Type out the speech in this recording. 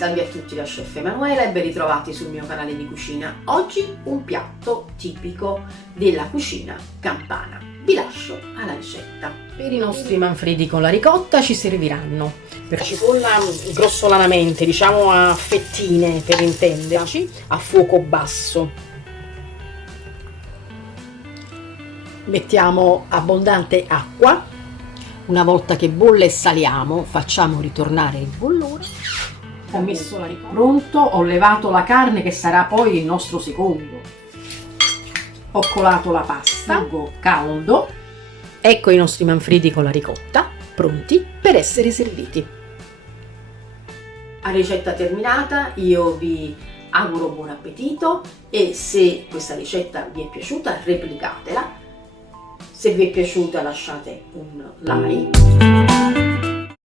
Salve a tutti da Chef Emanuela e ben ritrovati sul mio canale di cucina. Oggi un piatto tipico della cucina campana. Vi lascio alla ricetta. Per i nostri manfredi con la ricotta ci serviranno per cipolla grossolanamente, diciamo a fettine per intenderci, a fuoco basso. Mettiamo abbondante acqua. Una volta che bolle saliamo, facciamo ritornare il bollore. Ho messo la ricotta. Pronto, ho levato la carne che sarà poi il nostro secondo. Ho colato la pasta, sugo caldo. Ecco i nostri manfredi con la ricotta, pronti per essere serviti. A ricetta terminata, io vi auguro buon appetito e se questa ricetta vi è piaciuta replicatela. Se vi è piaciuta lasciate un like.